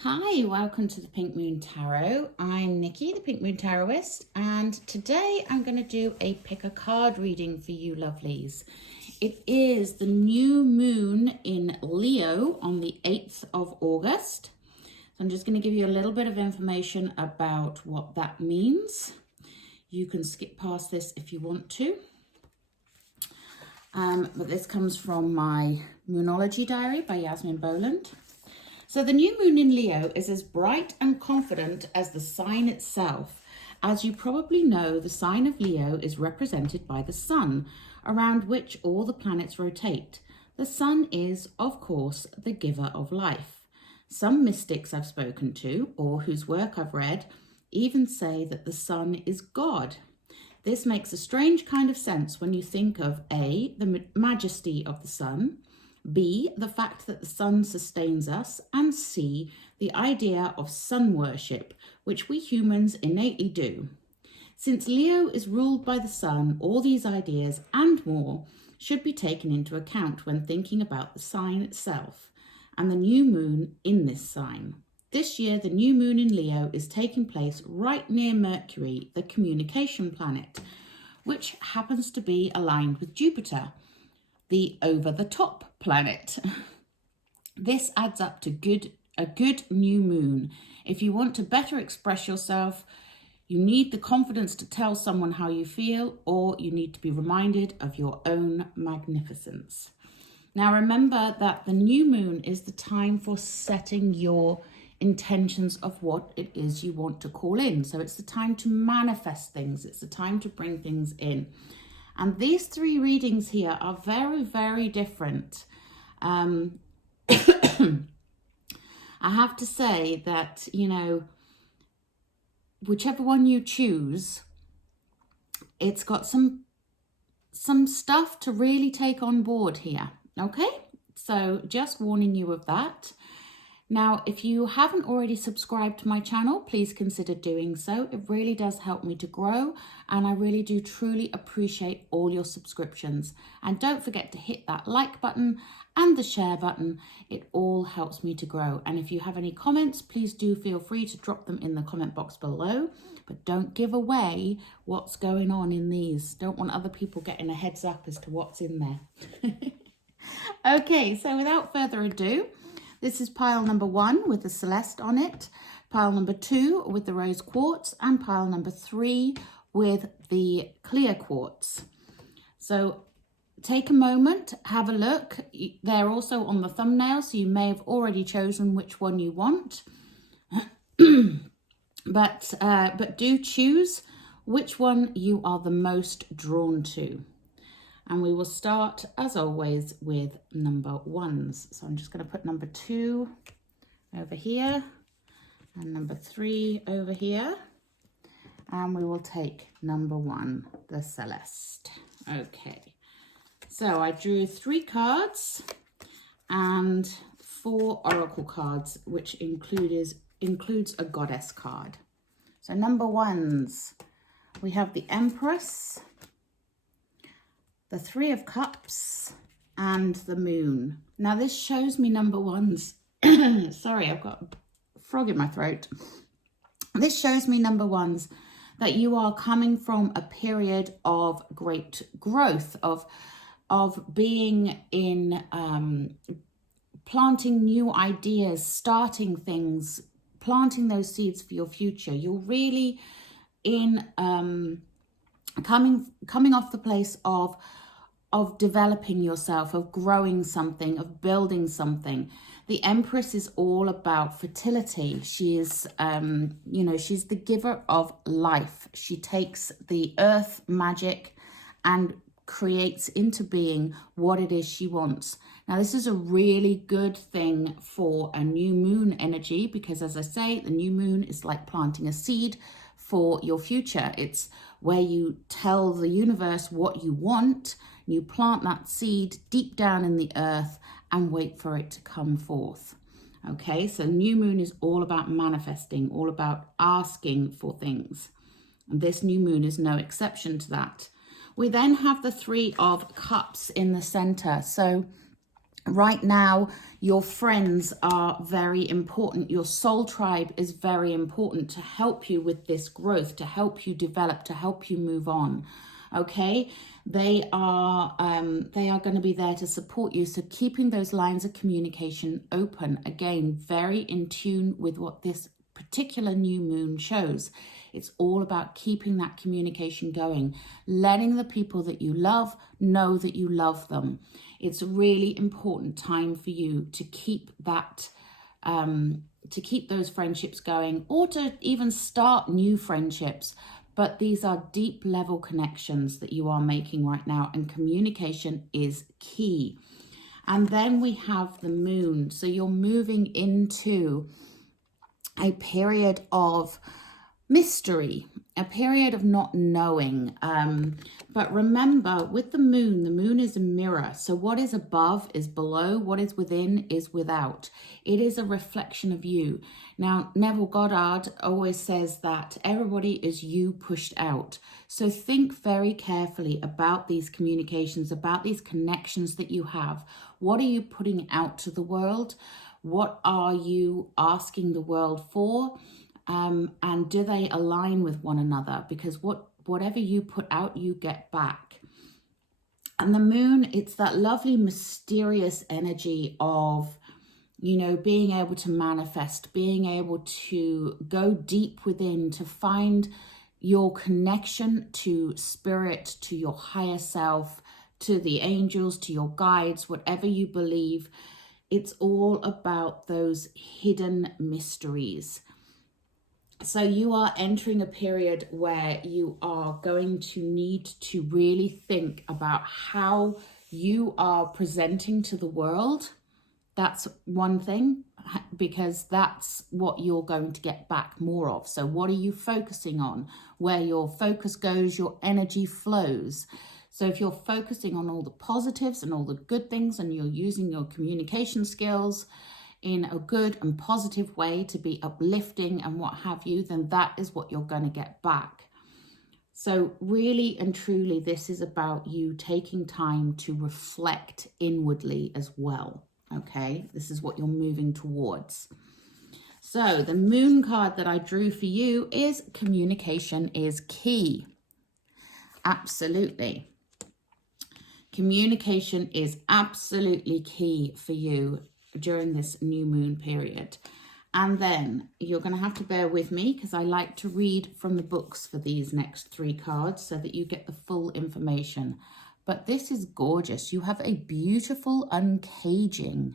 Hi, welcome to the Pink Moon Tarot. I'm Nikki, the Pink Moon Tarotist, and today I'm going to do a pick a card reading for you lovelies. It is the new moon in Leo on the 8th of August. So I'm just going to give you a little bit of information about what that means. You can skip past this if you want to. But this comes from my Moonology Diary by Yasmin Boland. So the new moon in Leo is as bright and confident as the sign itself. As you probably know, the sign of Leo is represented by the sun, around which all the planets rotate. The sun is, of course, the giver of life. Some mystics I've spoken to, or whose work I've read, even say that the sun is God. This makes a strange kind of sense when you think of A, the majesty of the sun, B, the fact that the sun sustains us, and C, the idea of sun worship, which we humans innately do. Since Leo is ruled by the sun, all these ideas and more should be taken into account when thinking about the sign itself and the new moon in this sign. This year, the new moon in Leo is taking place right near Mercury, the communication planet, which happens to be aligned with Jupiter, the over-the-top planet. This adds up to a good new moon. If you want to better express yourself, you need the confidence to tell someone how you feel, or you need to be reminded of your own magnificence. Now remember that the new moon is the time for setting your intentions of what it is you want to call in. So it's the time to manifest things. It's the time to bring things in. And these three readings here are very, very different. I have to say that, whichever one you choose, it's got some stuff to really take on board here. Okay, so just warning you of that. Now, if you haven't already subscribed to my channel, please consider doing so. It really does help me to grow, and I really do truly appreciate all your subscriptions. And don't forget to hit that like button and the share button. It all helps me to grow. And if you have any comments, please do feel free to drop them in the comment box below. But don't give away what's going on in these. Don't want other people getting a heads up as to what's in there. Okay, so without further ado, this is pile number 1 with the Celeste on it, pile number 2 with the rose quartz, and pile number 3 with the clear quartz. So take a moment, have a look. They're also on the thumbnail, so you may have already chosen which one you want. But do choose which one you are the most drawn to. And we will start, as always, with number 1s. So I'm just going to put number 2 over here and number 3 over here. And we will take number 1, the Celeste. Okay, so I drew 3 cards and 4 oracle cards, which includes a goddess card. So number 1s, we have the Empress, the 3 of Cups, and the Moon. Now this shows me number 1s. Sorry, I've got a frog in my throat. This shows me number 1s that you are coming from a period of great growth, of being in planting new ideas, starting things, planting those seeds for your future. You're really in coming off the place of developing yourself, of growing something, of building something. The Empress is all about fertility. She is, she's the giver of life. She takes the earth magic and creates into being what it is she wants. Now, this is a really good thing for a new moon energy because, as I say, the new moon is like planting a seed for your future. It's where you tell the universe what you want, you plant that seed deep down in the earth and wait for it to come forth. Okay, so new moon is all about manifesting, all about asking for things. And this new moon is no exception to that. We then have the 3 of Cups in the center. So Right now, your friends are very important. Your soul tribe is very important to help you with this growth, to help you develop, to help you move on. Okay, they are going to be there to support you. So keeping those lines of communication open, again, very in tune with what this particular new moon shows. It's all about keeping that communication going, letting the people that you love know that you love them. It's a really important time for you to keep that, to keep those friendships going, or to even start new friendships. But these are deep level connections that you are making right now, and communication is key. And then we have the moon. So you're moving into a period of mystery, a period of not knowing. But remember, with the moon is a mirror. So what is above is below, what is within is without. It is a reflection of you. Now, Neville Goddard always says that everybody is you pushed out. So think very carefully about these communications, about these connections that you have. What are you putting out to the world? What are you asking the world for? And do they align with one another? Because whatever you put out, you get back. And the moon, it's that lovely, mysterious energy of, you know, being able to manifest, being able to go deep within, to find your connection to spirit, to your higher self, to the angels, to your guides, whatever you believe. It's all about those hidden mysteries. So you are entering a period where you are going to need to really think about how you are presenting to the world. That's one thing, because that's what you're going to get back more of. So what are you focusing on? Where your focus goes, your energy flows. So if you're focusing on all the positives and all the good things, and you're using your communication skills in a good and positive way to be uplifting and what have you, then that is what you're going to get back. So really and truly, this is about you taking time to reflect inwardly as well. Okay, this is what you're moving towards. So the moon card that I drew for you is communication is key. Absolutely. Communication is absolutely key for you during this new moon period. And then you're going to have to bear with me, because I like to read from the books for these next 3 cards so that you get the full information. But this is gorgeous. You have a beautiful uncaging.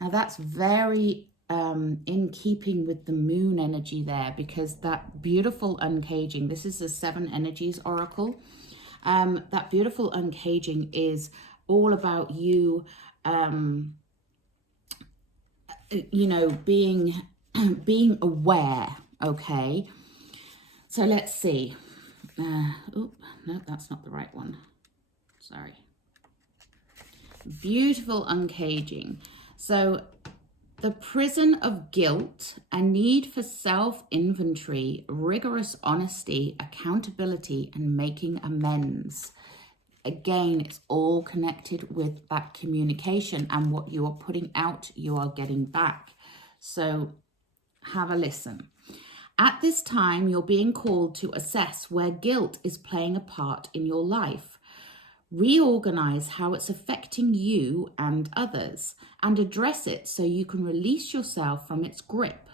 Now that's very in keeping with the moon energy there, because that beautiful uncaging, this is the 7 Energies Oracle. That beautiful uncaging is all about you, you know, being aware. Okay, so let's see. Oh no, that's not the right one, sorry. Beautiful uncaging. So the prison of guilt, a need for self-inventory, rigorous honesty, accountability, and making amends. Again, it's all connected with that communication, and what you are putting out, you are getting back. So have a listen. At this time, you're being called to assess where guilt is playing a part in your life. Reorganize how it's affecting you and others, and address it so you can release yourself from its grip.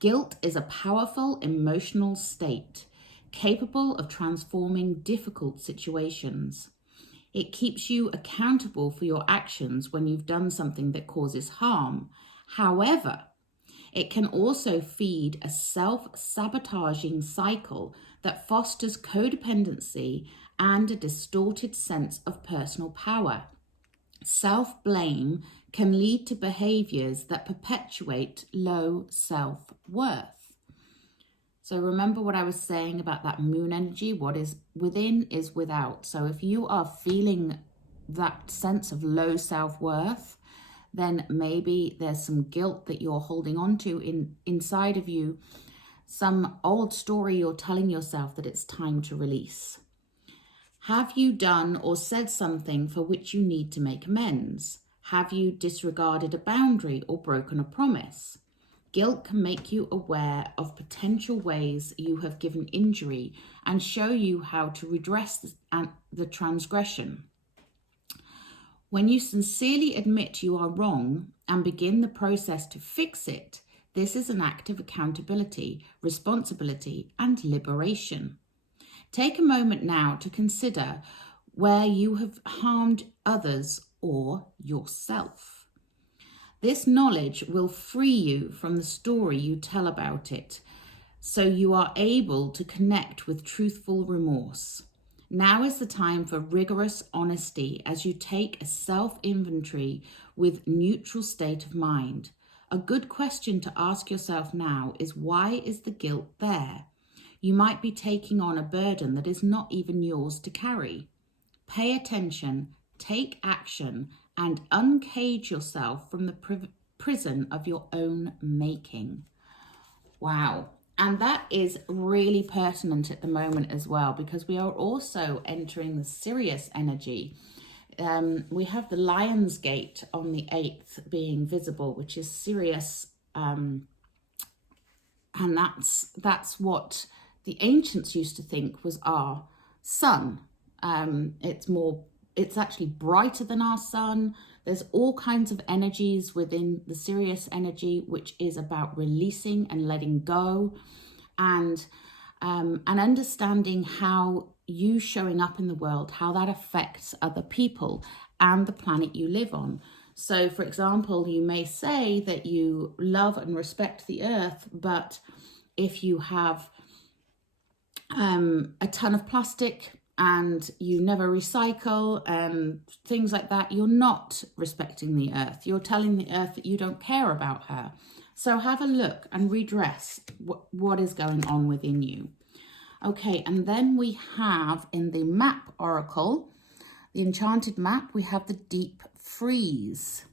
Guilt is a powerful emotional state, capable of transforming difficult situations. It keeps you accountable for your actions when you've done something that causes harm. However, it can also feed a self-sabotaging cycle that fosters codependency and a distorted sense of personal power. Self-blame can lead to behaviors that perpetuate low self-worth. So remember what I was saying about that moon energy. What is within is without. So if you are feeling that sense of low self-worth, then maybe there's some guilt that you're holding on to inside of you, some old story you're telling yourself that it's time to release. Have you done or said something for which you need to make amends? Have you disregarded a boundary or broken a promise? Guilt can make you aware of potential ways you have given injury and show you how to redress the transgression. When you sincerely admit you are wrong and begin the process to fix it, this is an act of accountability, responsibility, and liberation. Take a moment now to consider where you have harmed others or yourself. This knowledge will free you from the story you tell about it, so you are able to connect with truthful remorse. Now is the time for rigorous honesty as you take a self-inventory with neutral state of mind. A good question to ask yourself now is, why is the guilt there? You might be taking on a burden that is not even yours to carry. Pay attention, take action, and uncage yourself from the prison of your own making. Wow. And that is really pertinent at the moment as well, because we are also entering the Sirius energy. We have the Lion's Gate on the 8th being visible, which is Sirius. And that's what the ancients used to think was our sun. It's actually brighter than our sun. There's all kinds of energies within the Sirius energy, which is about releasing and letting go, and understanding how you showing up in the world, how that affects other people and the planet you live on. So, for example, you may say that you love and respect the earth, but if you have a ton of plastic and you never recycle and things like that, you're not respecting the earth. You're telling the earth that you don't care about her. So have a look and redress what is going on within you. Okay, and then we have in the map oracle, the enchanted map, we have the deep freeze.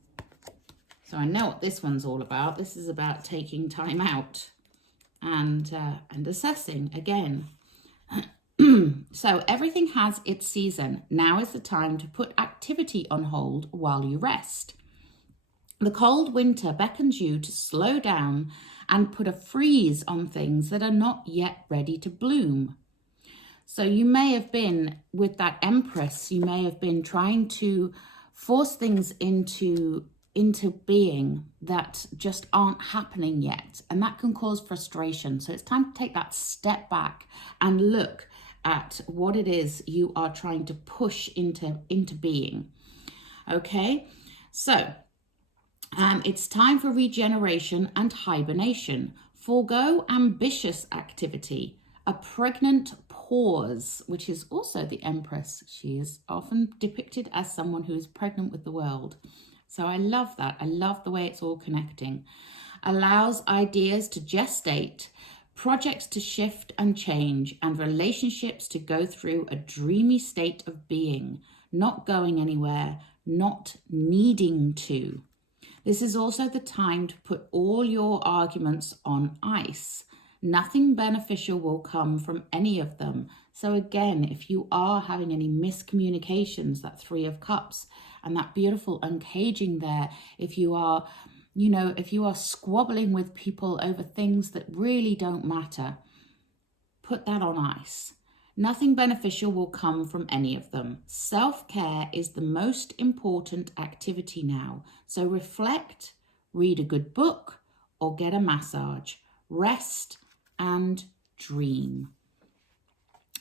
So I know what this one's all about. This is about taking time out and assessing again. So everything has its season. Now is the time to put activity on hold while you rest. The cold winter beckons you to slow down and put a freeze on things that are not yet ready to bloom. So you may have been, with that Empress, you may have been trying to force things into being that just aren't happening yet. And that can cause frustration. So it's time to take that step back and look at what it is you are trying to push into being. Okay, so it's time for regeneration and hibernation. Forgo ambitious activity. A pregnant pause, which is also the Empress. She is often depicted as someone who is pregnant with the world. So I love that. I love the way it's all connecting. Allows ideas to gestate, projects to shift and change, and relationships to go through a dreamy state of being, not going anywhere, not needing to. This is also the time to put all your arguments on ice. Nothing beneficial will come from any of them. So again, if you are having any miscommunications, that 3 of Cups and that beautiful uncaging there, if you are squabbling with people over things that really don't matter, put that on ice. Nothing beneficial will come from any of them. Self-care is the most important activity now. So reflect, read a good book, or get a massage. Rest and dream.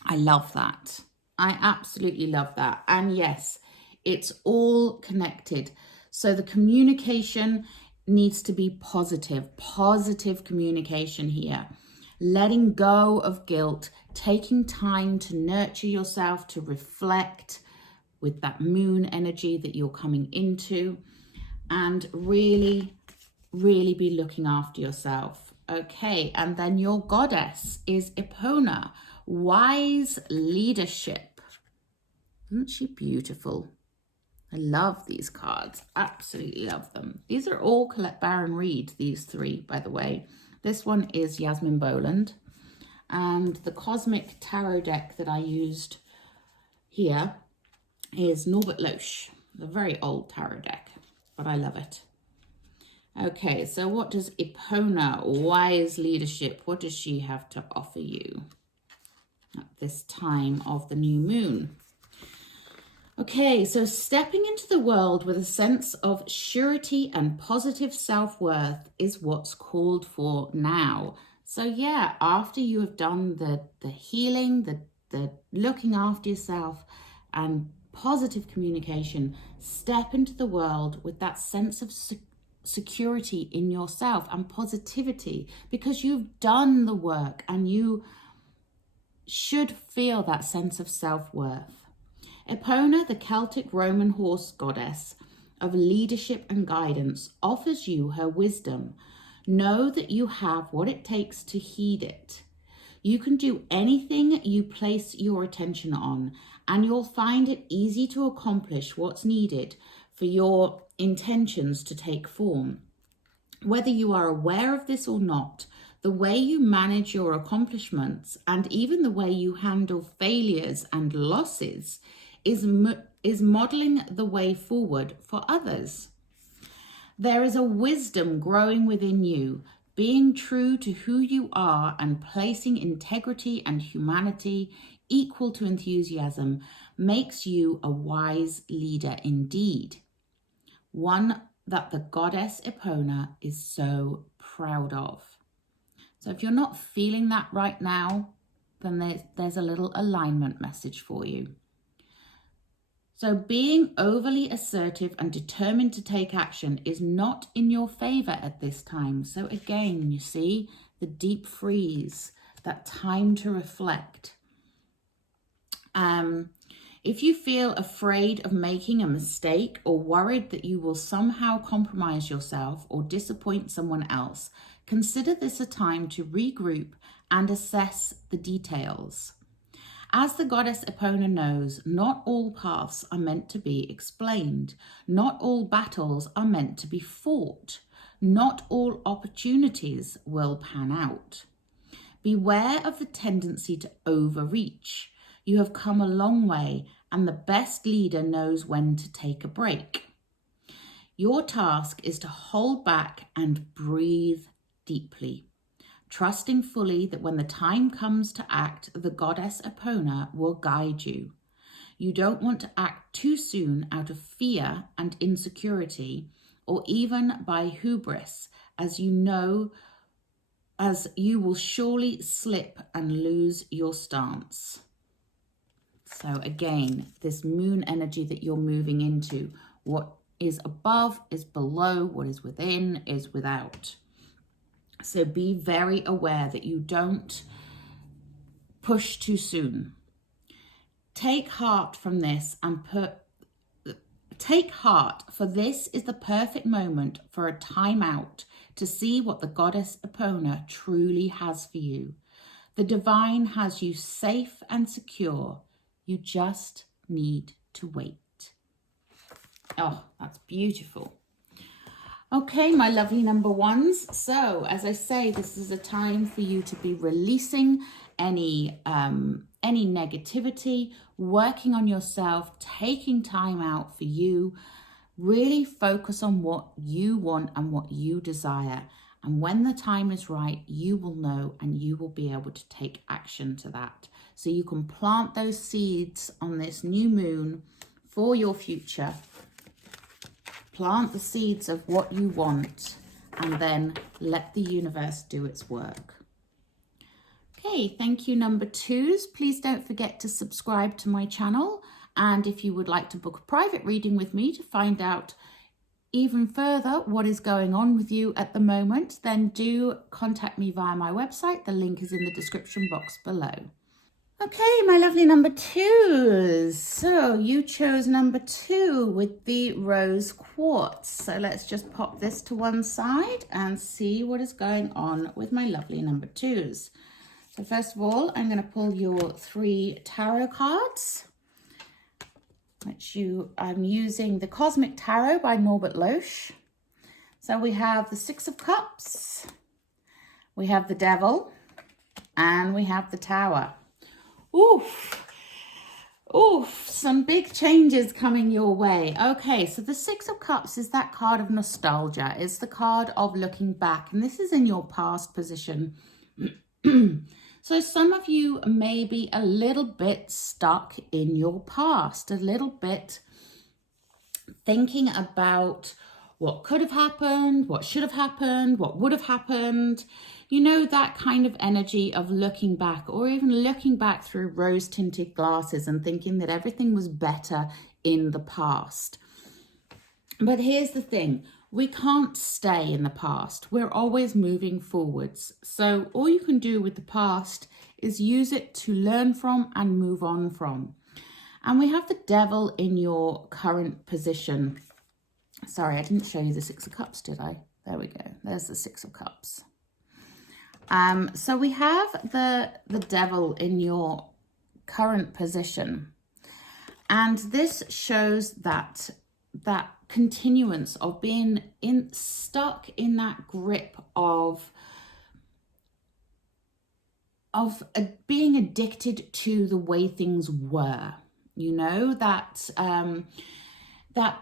I love that. I absolutely love that. And yes, it's all connected. So the communication needs to be positive communication here. Letting go of guilt, taking time to nurture yourself, to reflect with that moon energy that you're coming into, and really be looking after yourself. Okay, and then your goddess is Epona, wise leadership. Isn't she beautiful? I love these cards, absolutely love them. These are all Colette Baron Reid, these 3, by the way. This one is Yasmin Boland, and the Cosmic Tarot deck that I used here is Norbert Loesch, the very old tarot deck. but I love it. Okay, so what does Epona, wise leadership, what does she have to offer you at this time of the new moon? Okay, so stepping into the world with a sense of surety and positive self-worth is what's called for now. So yeah, after you have done the healing, the looking after yourself and positive communication, step into the world with that sense of security in yourself and positivity, because you've done the work and you should feel that sense of self-worth. Epona, the Celtic Roman horse goddess of leadership and guidance, offers you her wisdom. Know that you have what it takes to heed it. You can do anything you place your attention on, and you'll find it easy to accomplish what's needed for your intentions to take form. Whether you are aware of this or not, the way you manage your accomplishments and even the way you handle failures and losses is modeling the way forward for others. There is a wisdom growing within you. Being true to who you are and placing integrity and humanity equal to enthusiasm makes you a wise leader indeed. One that the goddess Epona is so proud of. So if you're not feeling that right now, then there's a little alignment message for you. So being overly assertive and determined to take action is not in your favor at this time. So again, you see the deep freeze, that time to reflect. If you feel afraid of making a mistake or worried that you will somehow compromise yourself or disappoint someone else, consider this a time to regroup and assess the details. As the goddess Epona knows, not all paths are meant to be explained. Not all battles are meant to be fought. Not all opportunities will pan out. Beware of the tendency to overreach. You have come a long way, and the best leader knows when to take a break. Your task is to hold back and breathe deeply, trusting fully that when the time comes to act, the goddess Epona will guide you. You don't want to act too soon out of fear and insecurity, or even by hubris, as you will surely slip and lose your stance. So again, this moon energy that you're moving into, what is above is below, what is within is without. So be very aware that you don't push too soon. Take heart from this and take heart, for this is the perfect moment for a time out to see what the goddess Epona truly has for you. The divine has you safe and secure. You just need to wait. Oh, that's beautiful. Okay, my lovely number ones. So, as I say, this is a time for you to be releasing any negativity, working on yourself, taking time out for you. Really focus on what you want and what you desire. And when the time is right, you will know and you will be able to take action to that. So you can plant those seeds on this new moon for your future. Plant the seeds of what you want and then let the universe do its work. Okay, thank you, number twos. Please don't forget to subscribe to my channel. And if you would like to book a private reading with me to find out even further what is going on with you at the moment, then do contact me via my website. The link is in the description box below. Okay, my lovely number twos. So you chose number 2 with the rose quartz. So let's just pop this to one side and see what is going on with my lovely number twos. So first of all, I'm going to pull your 3 tarot cards, which I'm using the Cosmic Tarot by Norbert Loesch. So we have the 6 of Cups, we have the Devil, and we have the Tower. Ooh, Oh, some big changes coming your way. Okay, so the Six of Cups is that card of nostalgia. It's the card of looking back, and this is in your past position. So some of you may be a little bit stuck in your past, a little bit thinking about what could have happened, what should have happened, what would have happened. You know, that kind of energy of looking back, or even looking back through rose-tinted glasses and thinking that everything was better in the past. But here's the thing, we can't stay in the past. We're always moving forwards. So all you can do with the past is use it to learn from and move on from. And we have the Devil in your current position. Sorry, I didn't show you the Six of Cups, did I? There we go. There's the Six of Cups. So we have the Devil in your current position. And this shows that continuance of being stuck in that grip of being addicted to the way things were. You know, that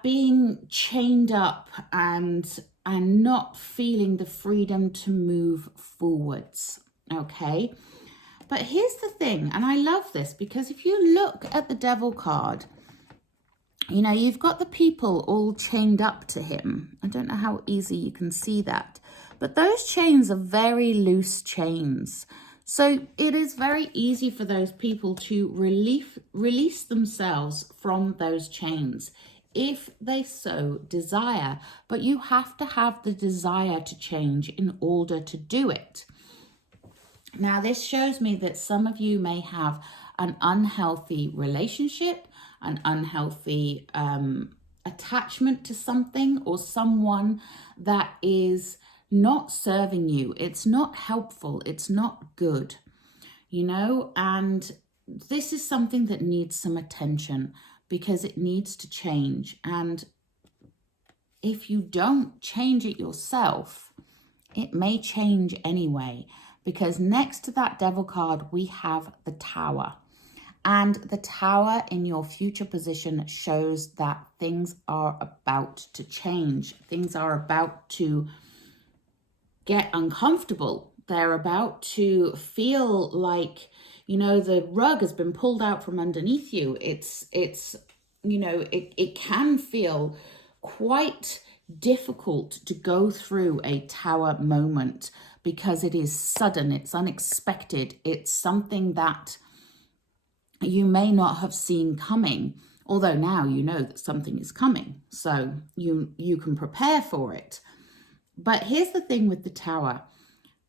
being chained up and not feeling the freedom to move forwards, okay? But here's the thing, and I love this, because if you look at the Devil card, you know, you've got the people all chained up to him. I don't know how easy you can see that, but those chains are very loose chains. So it is very easy for those people to release themselves from those chains if they so desire. But you have to have the desire to change in order to do it. Now, this shows me that some of you may have an unhealthy relationship, an unhealthy attachment to something or someone that is not serving you. It's not helpful. It's not good, you know, and this is something that needs some attention because it needs to change. And if you don't change it yourself, it may change anyway, because next to that Devil card, we have the Tower. And the Tower in your future position shows that things are about to change. Things are about to get uncomfortable. They're about to feel like, you know, the rug has been pulled out from underneath you. It's you know, it can feel quite difficult to go through a Tower moment because it is sudden, it's unexpected, it's something that you may not have seen coming, although now you know that something is coming, so you can prepare for it. But here's the thing with the Tower.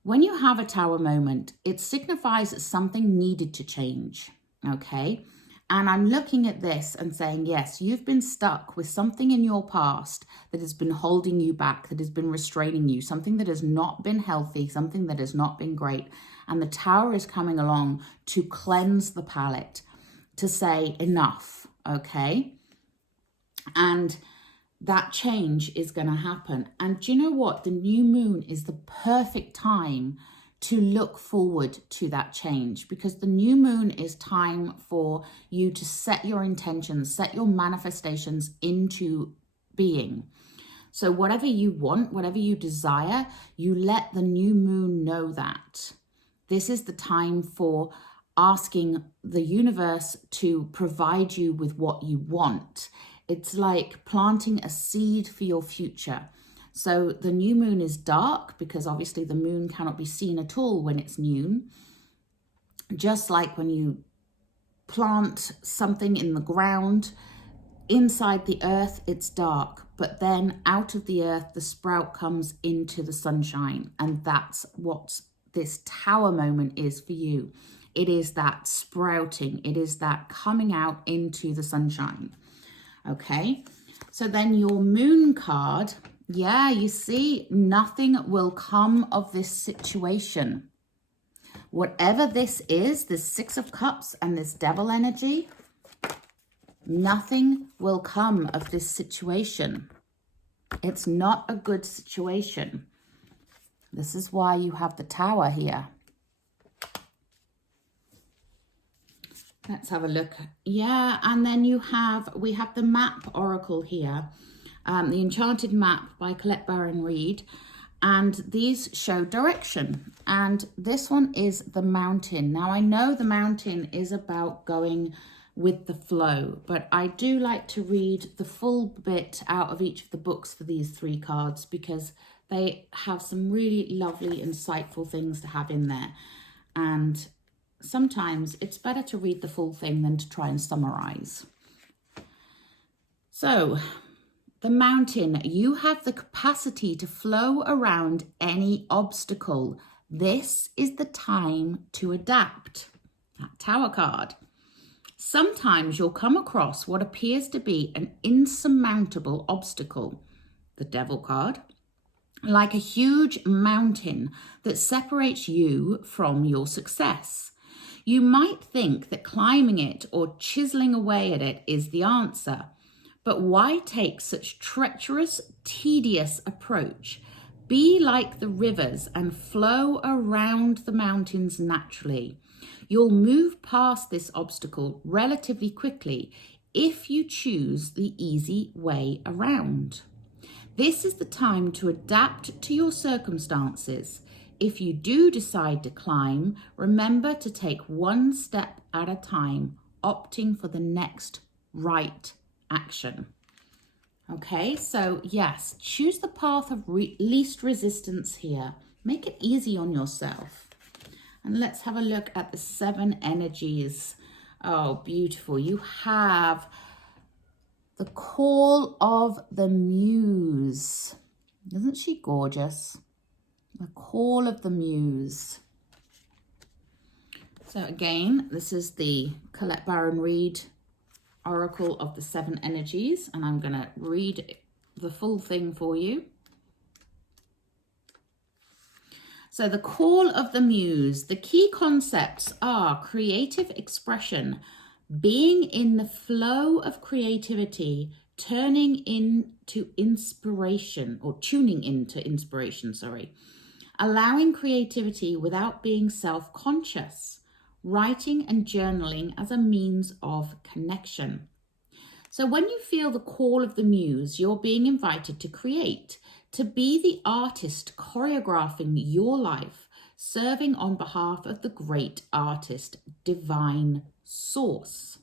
When you have a Tower moment, it signifies that something needed to change, okay? And I'm looking at this and saying, yes, you've been stuck with something in your past that has been holding you back, that has been restraining you, something that has not been healthy, something that has not been great. And the Tower is coming along to cleanse the palate, to say enough, okay? And that change is going to happen. And do you know what? The new moon is the perfect time to look forward to that change, because the new moon is time for you to set your intentions, set your manifestations into being. So whatever you want, whatever you desire, you let the new moon know that. This is the time for asking the universe to provide you with what you want. It's like planting a seed for your future. So the new moon is dark because obviously the moon cannot be seen at all when it's noon. Just like when you plant something in the ground, inside the earth, it's dark. But then out of the earth, the sprout comes into the sunshine. And that's what this Tower moment is for you. It is that sprouting. It is that coming out into the sunshine. Okay, so then your moon card, yeah, you see, nothing will come of this situation. Whatever this is, this Six of Cups and this Devil energy, nothing will come of this situation. It's not a good situation. This is why you have the Tower here. Let's have a look. Yeah, and then we have the map oracle here, the Enchanted Map by Colette Baron Reid, and these show direction. And this one is the mountain. Now I know the mountain is about going with the flow, but I do like to read the full bit out of each of the books for these 3 cards because they have some really lovely, insightful things to have in there. And sometimes it's better to read the full thing than to try and summarize. So, the mountain, you have the capacity to flow around any obstacle. This is the time to adapt. That Tower card. Sometimes you'll come across what appears to be an insurmountable obstacle. The Devil card. Like a huge mountain that separates you from your success. You might think that climbing it or chiseling away at it is the answer. But why take such treacherous, tedious approach? Be like the rivers and flow around the mountains naturally. You'll move past this obstacle relatively quickly if you choose the easy way around. This is the time to adapt to your circumstances. If you do decide to climb, remember to take one step at a time, opting for the next right action. Okay, so yes, choose the path of least resistance here. Make it easy on yourself. And let's have a look at the 7 energies. Oh, beautiful. You have the call of the muse. Isn't she gorgeous? The call of the muse. So again, this is the Colette Baron Reid Oracle of the 7 energies, and I'm going to read the full thing for you. So the call of the muse, the key concepts are creative expression, being in the flow of creativity, turning into inspiration, or tuning into inspiration, allowing creativity without being self-conscious, writing and journaling as a means of connection. So when you feel the call of the muse, you're being invited to create, to be the artist choreographing your life, serving on behalf of the great artist, divine source.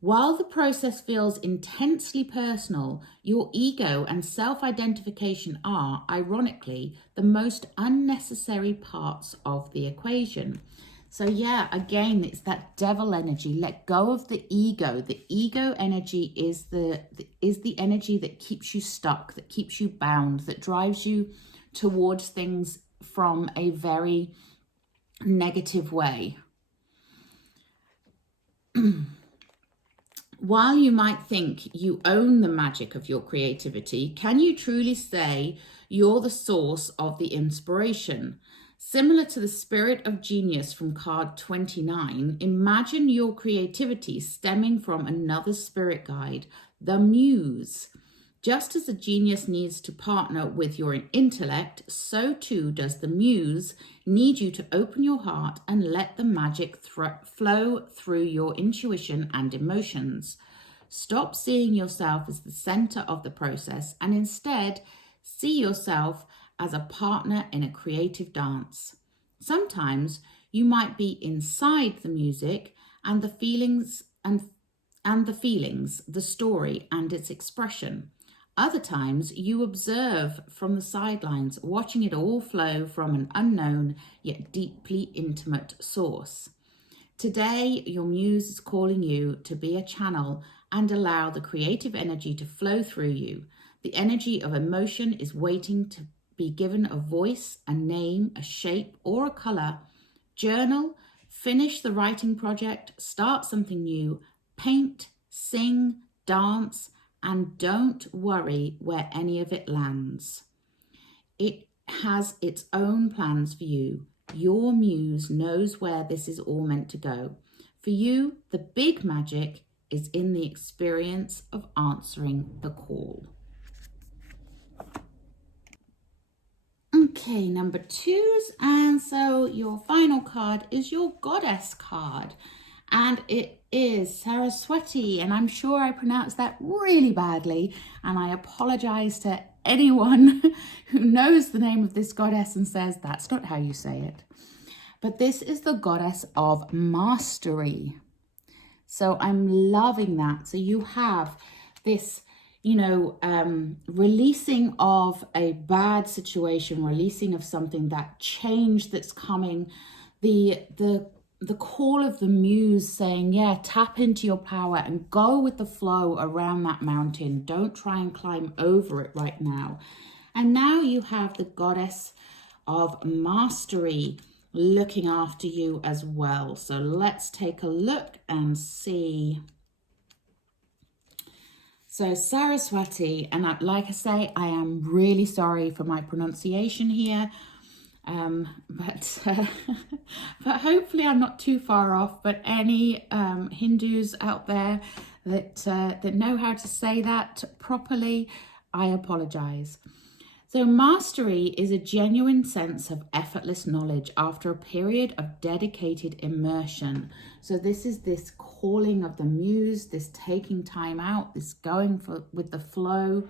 While the process feels intensely personal, your ego and self-identification are, ironically, the most unnecessary parts of the equation. So yeah, again, it's that devil energy. Let go of the ego. The ego energy is the energy that keeps you stuck, that keeps you bound, that drives you towards things from a very negative way. While you might think you own the magic of your creativity, can you truly say you're the source of the inspiration? Similar to the spirit of genius from card 29, imagine your creativity stemming from another spirit guide, the muse. Just as a genius needs to partner with your intellect, so too does the muse need you to open your heart and let the magic flow through your intuition and emotions. Stop seeing yourself as the center of the process and instead see yourself as a partner in a creative dance. Sometimes you might be inside the music and the feelings, the story and its expression. Other times you observe from the sidelines, watching it all flow from an unknown yet deeply intimate source. Today, your muse is calling you to be a channel and allow the creative energy to flow through you. The energy of emotion is waiting to be given a voice, a name, a shape, or a color. Journal, finish the writing project, start something new, paint, sing, dance, and don't worry where any of it lands. It has its own plans for you. Your muse knows where this is all meant to go. For you, the big magic is in the experience of answering the call. Okay, number 2s, and so your final card is your goddess card. And it is Saraswati, and I'm sure I pronounced that really badly, and I apologize to anyone who knows the name of this goddess and says that's not how you say it. But this is the goddess of mastery. So I'm loving that. So you have this, releasing of a bad situation, releasing of something, that change that's coming, the call of the muse saying, yeah, tap into your power and go with the flow around that mountain. Don't try and climb over it right now. And now you have the goddess of mastery looking after you as well. So let's take a look and see. So Saraswati, and like I say, I am really sorry for my pronunciation here. But hopefully I'm not too far off. But any Hindus out there that know how to say that properly, I apologize. So mastery is a genuine sense of effortless knowledge after a period of dedicated immersion. So this is this calling of the muse, this taking time out, this going with the flow.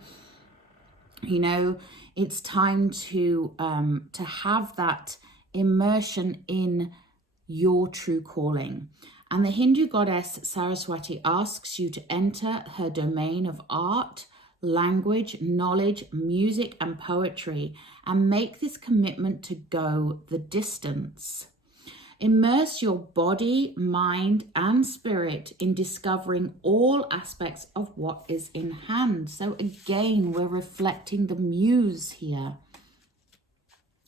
It's time to have that immersion in your true calling. And the Hindu goddess Saraswati asks you to enter her domain of art, language, knowledge, music, and poetry, and make this commitment to go the distance. Immerse your body, mind, and spirit in discovering all aspects of what is in hand. So again, we're reflecting the muse here.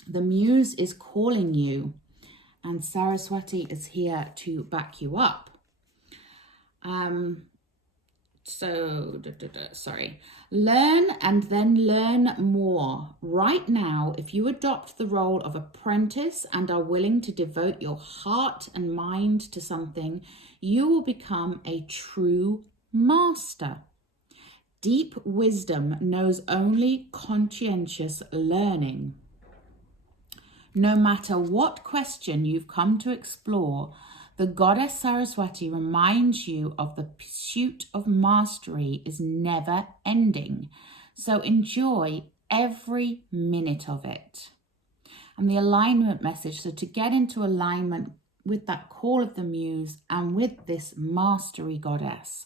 The muse is calling you, and Saraswati is here to back you up. Learn and then learn more. Right now, if you adopt the role of apprentice and are willing to devote your heart and mind to something, you will become a true master. Deep wisdom knows only conscientious learning. No matter what question you've come to explore, the goddess Saraswati reminds you of the pursuit of mastery is never ending. So enjoy every minute of it. And the alignment message, so to get into alignment with that call of the muse and with this mastery goddess.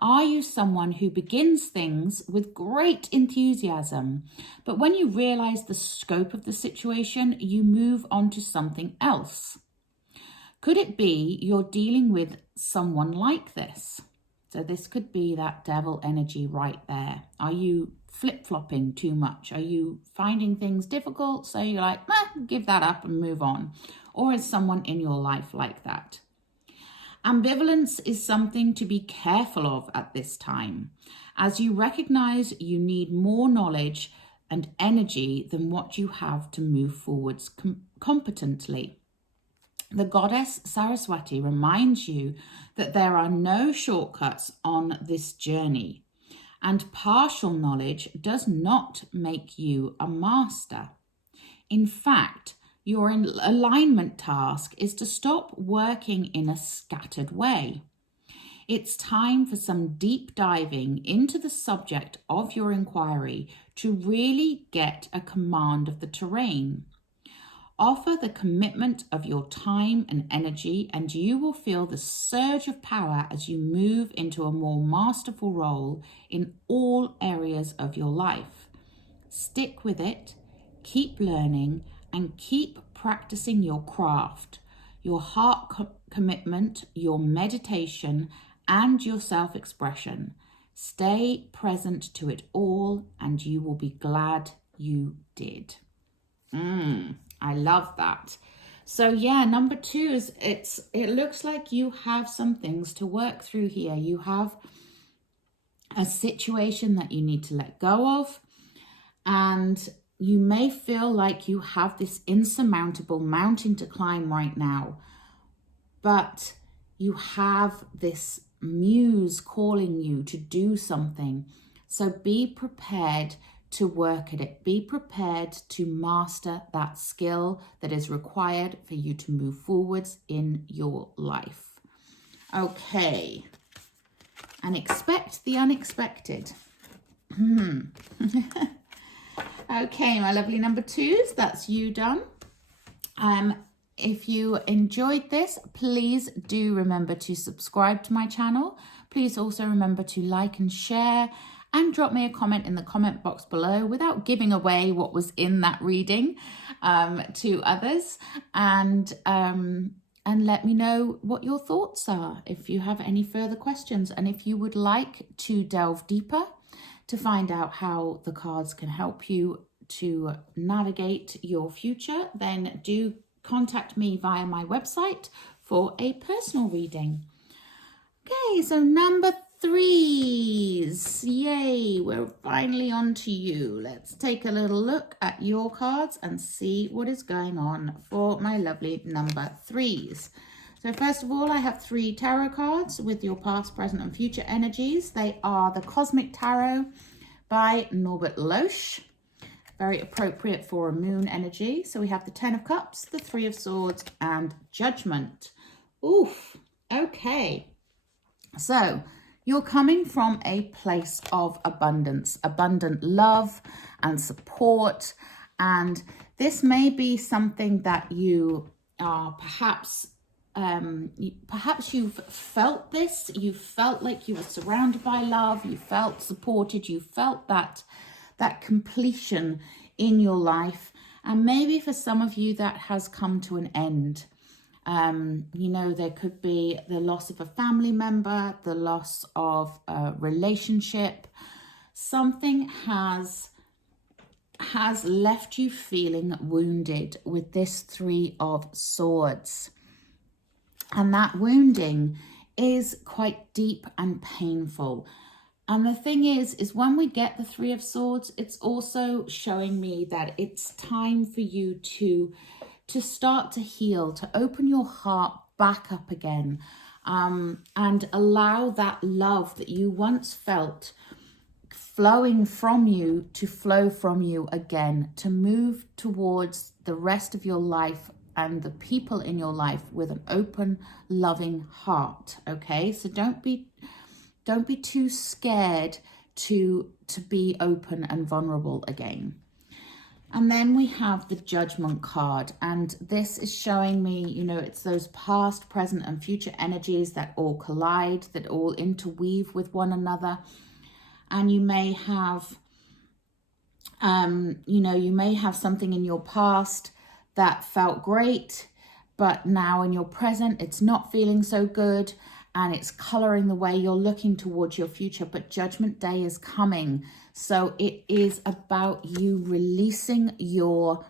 Are you someone who begins things with great enthusiasm, but when you realize the scope of the situation, you move on to something else? Could it be you're dealing with someone like this? So this could be that devil energy right there. Are you flip-flopping too much? Are you finding things difficult? So you're like, give that up and move on. Or is someone in your life like that? Ambivalence is something to be careful of at this time, as you recognize you need more knowledge and energy than what you have to move forwards competently. The goddess Saraswati reminds you that there are no shortcuts on this journey, and partial knowledge does not make you a master. In fact, your alignment task is to stop working in a scattered way. It's time for some deep diving into the subject of your inquiry to really get a command of the terrain. Offer the commitment of your time and energy, and you will feel the surge of power as you move into a more masterful role in all areas of your life. Stick with it, keep learning, and keep practicing your craft, your heart commitment, your meditation, and your self-expression. Stay present to it all, and you will be glad you did. I love that. So yeah, number 2 is it looks like you have some things to work through here. You have a situation that you need to let go of, and you may feel like you have this insurmountable mountain to climb right now, but you have this muse calling you to do something. So be prepared to work at it. Be prepared to master that skill that is required for you to move forwards in your life. Okay. And expect the unexpected. Okay, my lovely number twos, that's you done. If you enjoyed this, please do remember to subscribe to my channel. Please also remember to like and share and drop me a comment in the comment box below without giving away what was in that reading to others. And let me know what your thoughts are if you have any further questions. And if you would like to delve deeper to find out how the cards can help you to navigate your future, then do contact me via my website for a personal reading. Okay, so number threes. Yay, we're finally on to you. Let's take a little look at your cards and see what is going on for my lovely number threes. So first of all, I have 3 tarot cards with your past, present and future energies. They are the Cosmic Tarot by Norbert Loesch. Very appropriate for a moon energy. So we have the 10 of Cups, the 3 of Swords and Judgment. Oof, okay. So you're coming from a place of abundance, abundant love and support. And this may be something that you are perhaps you've felt this. You felt like you were surrounded by love. You felt supported. You felt that completion in your life. And maybe for some of you that has come to an end. You know, there could be the loss of a family member, the loss of a relationship. Something has left you feeling wounded with this 3 of Swords. And that wounding is quite deep and painful. And the thing is when we get the 3 of Swords, it's also showing me that it's time for you to start to heal, to open your heart back up again, and allow that love that you once felt flowing from you to flow from you again, to move towards the rest of your life and the people in your life with an open, loving heart. Okay, so don't be too scared to be open and vulnerable again. And then we have the Judgment card, and this is showing me, you know, it's those past, present and future energies that all collide, that all interweave with one another. And you may have, you may have something in your past that felt great, but now in your present, it's not feeling so good, and it's coloring the way you're looking towards your future. But Judgment Day is coming. So it is about you releasing your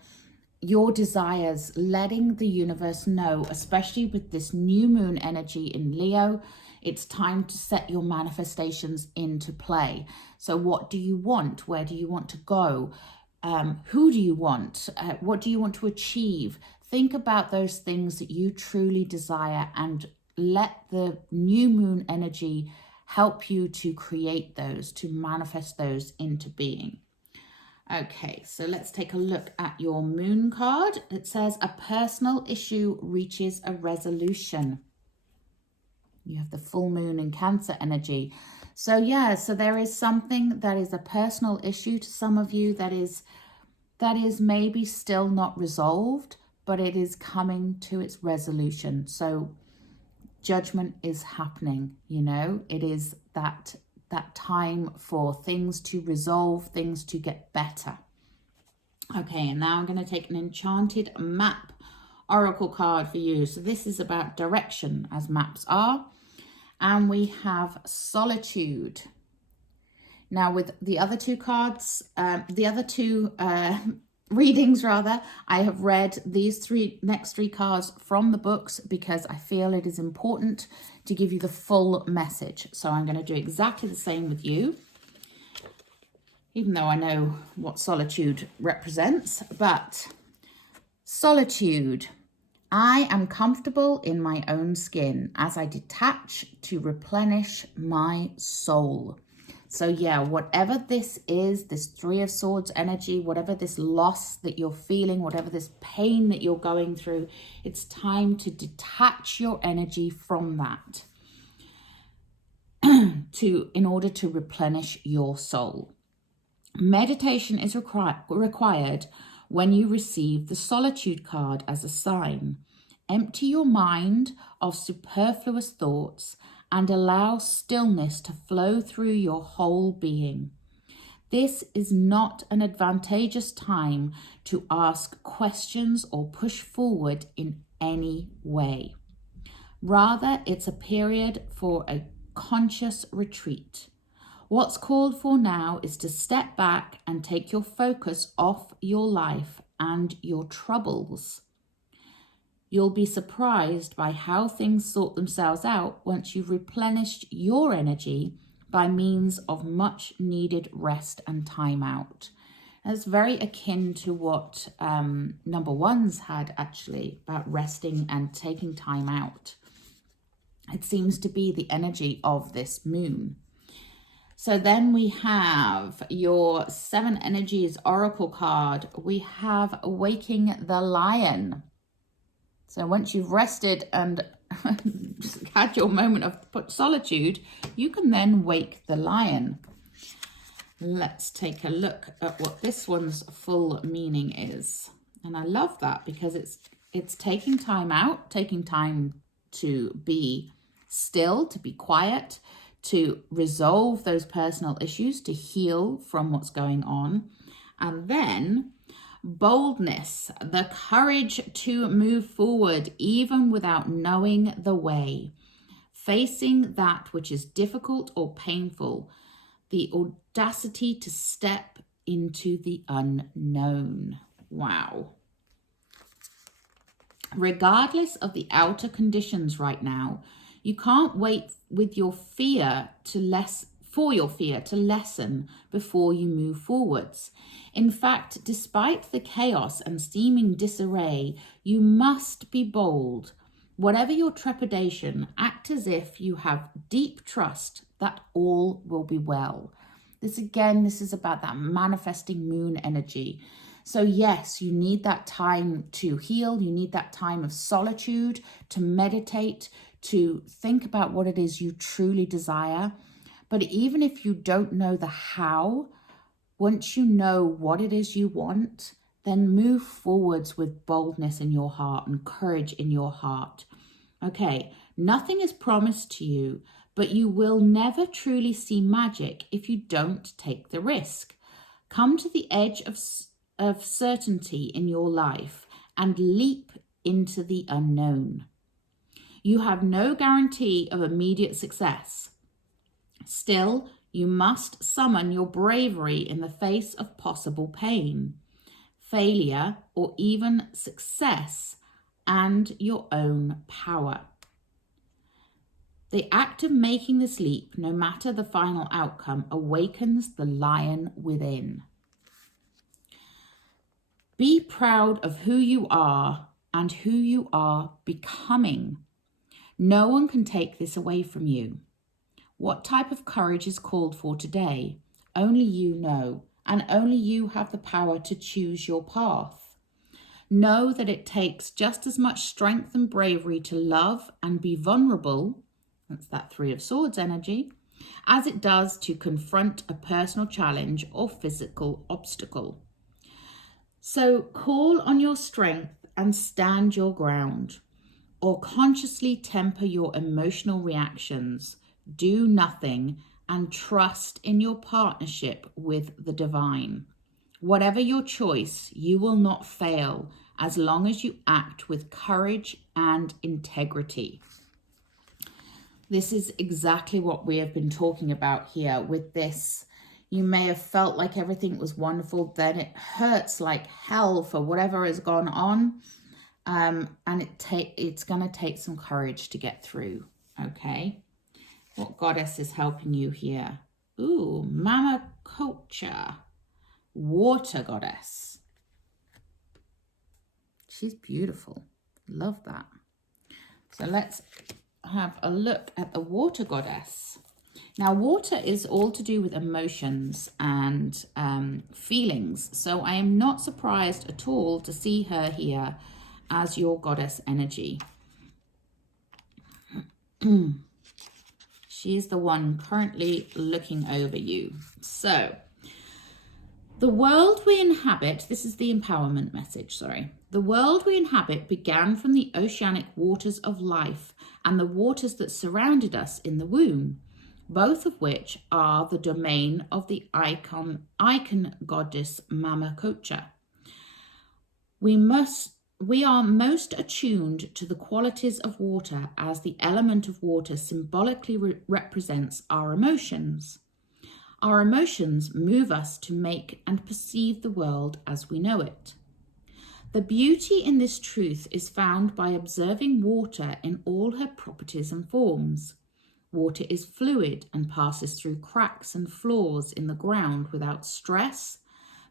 desires, letting the universe know, especially with this new moon energy in Leo, it's time to set your manifestations into play. So what do you want? Where do you want to go? Who do you want? What do you want to achieve? Think about those things that you truly desire and let the new moon energy help you to create those, to manifest those into being. Okay, so let's take a look at your moon card. It says a personal issue reaches a resolution. You have the full moon in Cancer energy. So yeah, so there is something that is a personal issue to some of you that is maybe still not resolved, but it is coming to its resolution. So judgment is happening, you know, it is that time for things to resolve, things to get better. Okay, and now I'm going to take an enchanted map oracle card for you. So this is about direction, as maps are. And we have solitude. Now with the other 2 cards, the other 2 readings rather, I have read these next 3 cards from the books because I feel it is important to give you the full message. So I'm going to do exactly the same with you, even though I know what solitude represents. But solitude. I am comfortable in my own skin as I detach to replenish my soul. So yeah, whatever this is, this 3 of Swords energy, whatever this loss that you're feeling, whatever this pain that you're going through, it's time to detach your energy from that. in order to replenish your soul. Meditation is required when you receive the solitude card as a sign. Empty your mind of superfluous thoughts and allow stillness to flow through your whole being. This is not an advantageous time to ask questions or push forward in any way. Rather, it's a period for a conscious retreat. What's called for now is to step back and take your focus off your life and your troubles. You'll be surprised by how things sort themselves out once you've replenished your energy by means of much needed rest and time out. That's very akin to what number ones had actually, about resting and taking time out. It seems to be the energy of this moon. So then we have your 7 Energies Oracle card. We have Waking the Lion. So once you've rested and just had your moment of solitude, you can then wake the lion. Let's take a look at what this one's full meaning is. And I love that because it's taking time out, taking time to be still, to be quiet, to resolve those personal issues, to heal from what's going on. And then boldness, the courage to move forward even without knowing the way, facing that which is difficult or painful, the audacity to step into the unknown. Wow. Regardless of the outer conditions right now, you can't wait with your fear for your fear to lessen before you move forwards. In fact, despite the chaos and seeming disarray, you must be bold. Whatever your trepidation, act as if you have deep trust that all will be well. This is about that manifesting moon energy. So yes, you need that time to heal. You need that time of solitude, to meditate, to think about what it is you truly desire. But even if you don't know the how, once you know what it is you want, then move forwards with boldness in your heart and courage in your heart. Okay, nothing is promised to you, but you will never truly see magic if you don't take the risk. Come to the edge of certainty in your life and leap into the unknown. You have no guarantee of immediate success. Still, you must summon your bravery in the face of possible pain, failure, or even success, and your own power. The act of making this leap, no matter the final outcome, awakens the lion within. Be proud of who you are and who you are becoming. No one can take this away from you. What type of courage is called for today? Only you know, and only you have the power to choose your path. Know that it takes just as much strength and bravery to love and be vulnerable, that's that 3 of Swords energy, as it does to confront a personal challenge or physical obstacle. So call on your strength and stand your ground, or consciously temper your emotional reactions. Do nothing and trust in your partnership with the divine. Whatever your choice, you will not fail as long as you act with courage and integrity. This is exactly what we have been talking about here with this. You may have felt like everything was wonderful, then it hurts like hell for whatever has gone on. And it's going to take some courage to get through, okay? What goddess is helping you here? Ooh, Mama Culture, water goddess. She's beautiful. Love that. So let's have a look at the water goddess. Now, water is all to do with emotions and feelings. So I am not surprised at all to see her here as your goddess energy. She is the one currently looking over you. So, the world we inhabit, this is the empowerment message, sorry. The world we inhabit began from the oceanic waters of life and the waters that surrounded us in the womb, both of which are the domain of the icon goddess Mama Kocha. We are most attuned to the qualities of water as the element of water symbolically represents our emotions. Our emotions move us to make and perceive the world as we know it. The beauty in this truth is found by observing water in all her properties and forms. Water is fluid and passes through cracks and flaws in the ground without stress,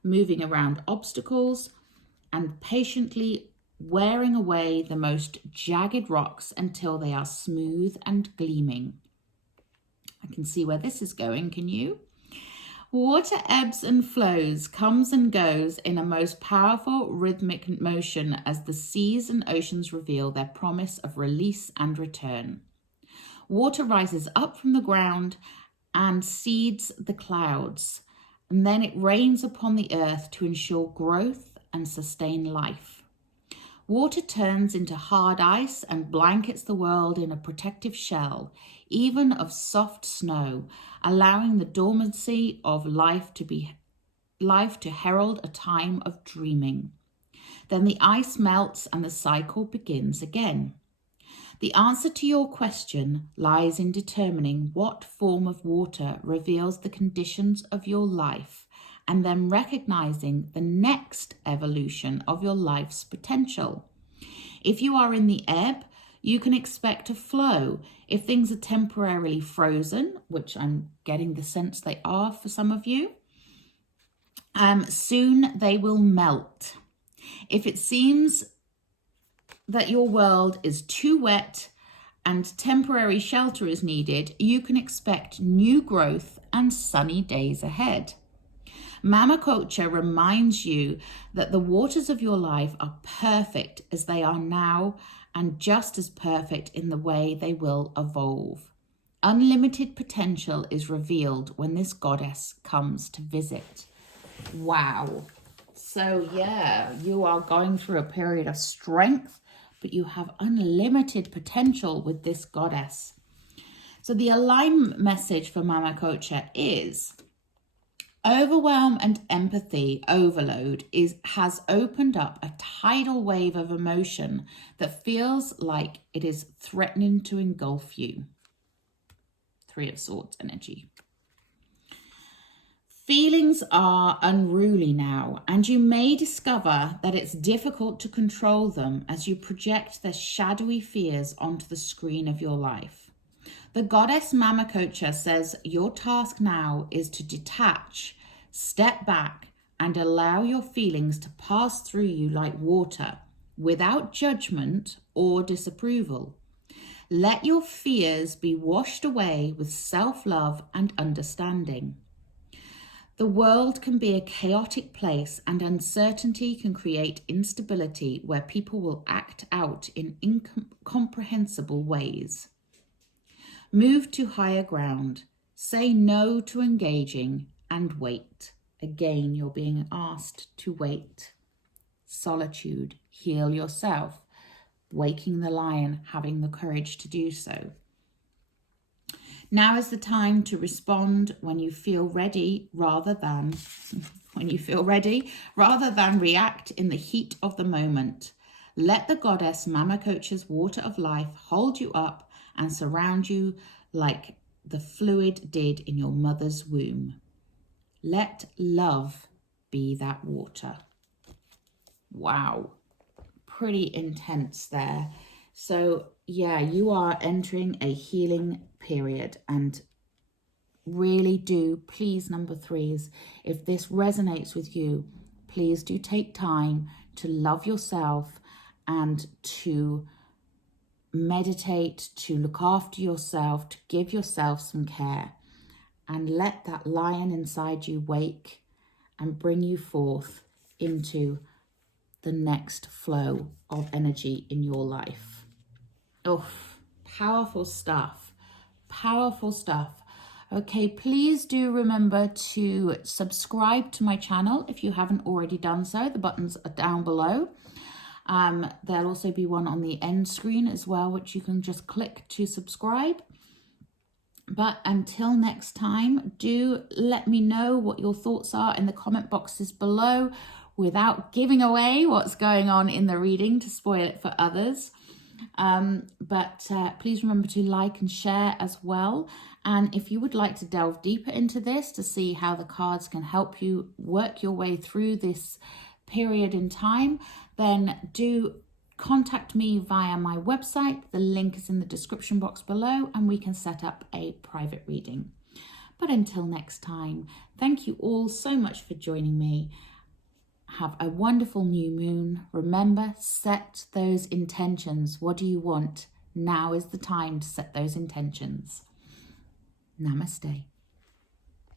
moving around obstacles, and patiently wearing away the most jagged rocks until they are smooth and gleaming. I can see where this is going, can you? Water ebbs and flows, comes and goes in a most powerful rhythmic motion as the seas and oceans reveal their promise of release and return. Water rises up from the ground and seeds the clouds, and then it rains upon the earth to ensure growth and sustain life. Water turns into hard ice and blankets the world in a protective shell, even of soft snow, allowing the dormancy of life to herald a time of dreaming. Then the ice melts and the cycle begins again. The answer to your question lies in determining what form of water reveals the conditions of your life, and then recognizing the next evolution of your life's potential. If you are in the ebb, you can expect a flow. If things are temporarily frozen, which I'm getting the sense they are for some of you, soon they will melt. If it seems that your world is too wet and temporary shelter is needed, you can expect new growth and sunny days ahead. Mama Kocha reminds you that the waters of your life are perfect as they are now and just as perfect in the way they will evolve. Unlimited potential is revealed when this goddess comes to visit. Wow. So yeah, you are going through a period of strength, but you have unlimited potential with this goddess. So the alignment message for Mama Kocha is: overwhelm and empathy overload has opened up a tidal wave of emotion that feels like it is threatening to engulf you. 3 of Swords energy. Feelings are unruly now, and you may discover that it's difficult to control them as you project their shadowy fears onto the screen of your life. The goddess Mama Kocha says your task now is to detach, step back, and allow your feelings to pass through you like water, without judgment or disapproval. Let your fears be washed away with self-love and understanding. The world can be a chaotic place, and uncertainty can create instability where people will act out in incomprehensible ways. Move to higher ground. Say no to engaging and wait. Again, you're being asked to wait. Solitude. Heal yourself. Waking the lion, having the courage to do so. Now is the time to respond when you feel ready rather than react in the heat of the moment. Let the goddess Mama Kocha's water of life hold you up and surround you like the fluid did in your mother's womb. Let love be that water. Wow, pretty intense there. So yeah, you are entering a healing period, and really do, please, number 3s, if this resonates with you, please do take time to love yourself and to meditate, to look after yourself, to give yourself some care, and let that lion inside you wake and bring you forth into the next flow of energy in your life. Oh, powerful stuff. Powerful stuff. Okay, please do remember to subscribe to my channel if you haven't already done so. The buttons are down below. There'll also be one on the end screen as well, which you can just click to subscribe. But until next time, do let me know what your thoughts are in the comment boxes below without giving away what's going on in the reading to spoil it for others. Please remember to like and share as well. And if you would like to delve deeper into this to see how the cards can help you work your way through this period in time, then do contact me via my website. The link is in the description box below, and we can set up a private reading. But until next time, thank you all so much for joining me. Have a wonderful new moon. Remember, set those intentions. What do you want? Now is the time to set those intentions. Namaste.